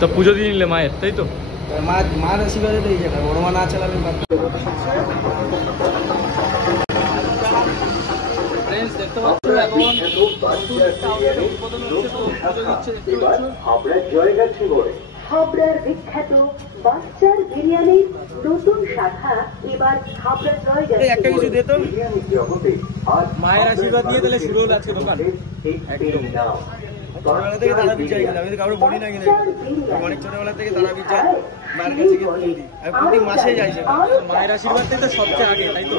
তো পুজো দিয়ে নিলে মায়ের, তাই তো? মার আশীর্বাদে তো এই জায়গা বড় মা না চালালে হাবড়ার বিখ্যাত বাচ্চার বিরিয়ানির নতুন শাখা এবার হাবড়া জয়গাছি। একটা কিছু দে তো। মায়ের আশীর্বাদ দিয়ে তাহলে শুরু হলো আজকে দোকান। একদম ছোটবেলা থেকে তারা বিচার গেলাম, আমি তো কারো বলি না কিনে অনেক ছোটবেলা থেকে তারা বিচার মার কাছে গিয়ে তুলে দিই, আমি প্রতি মাসে যাই। মায়ের আশীর্বাদটাই তো সবচেয়ে আগে, তাই তো?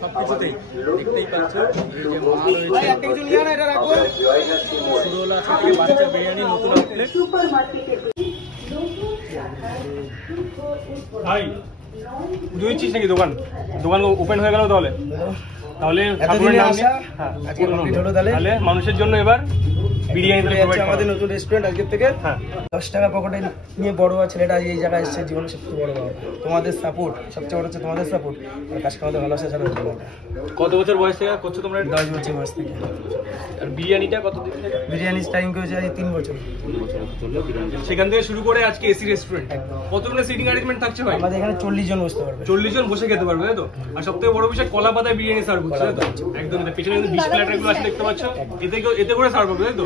সবকিছুতেই দেখতেই পাচ্ছ এই যে মা রয়েছে। একটা কিছু নিয়ে না, এটা রাখো। শুরু হলো আজকে থেকে বাচ্চার বিরিয়ানি নতুন আউটলেট। সুপার মার্কেটের ভাই পুজো দিচ্ছিস নাকি? দোকান ওপেন হয়ে গেল তাহলে? তাহলে ঠাকুরের নাম নিয়ে আজকে কমপ্লিট হলো। তাহলে মানুষের জন্য এবার বিরিয়ানি আমাদের নতুন রেস্টুরেন্ট আজকের থেকে। 10 টাকা পকেটে নিয়ে বড় হওয়া ছেলেটা আজ এই জায়গায় এসেছে, জীবনে সবচেয়ে বড় ব্যাপার তোমাদের সাপোর্ট। সবচেয়ে বড় হচ্ছে তোমাদের সাপোর্ট আর কাজ করাতে ভালোবাসা ছাড়া হতো না। কত বছর বয়স থেকে করছো তোমরা? 10 বছর বয়স থেকে। আর বিরিয়ানিটা কত দিন থেকে? বিরিয়ানি টাইম করেছে আজ 3 বছর। সেখান থেকে শুরু করে আজকে এসি রেস্টুরেন্ট। কতগুলো সিটিং অ্যারেঞ্জমেন্ট থাকছে ভাই? আমাদের এখানে 40 জন বসতে পারবে। 40 জন বসে খেতে পারবে, তাই তো? আর সব থেকে বড় বিষয় কলা পাতায় বিরিয়ানি সার্ভ করছে, তাই তো? একদম। পেছনে কিন্তু ডিশ প্ল্যাটার গুলো আছে দেখতে পাচ্ছ, এতে করে সার্ভ করবে, তাই তো?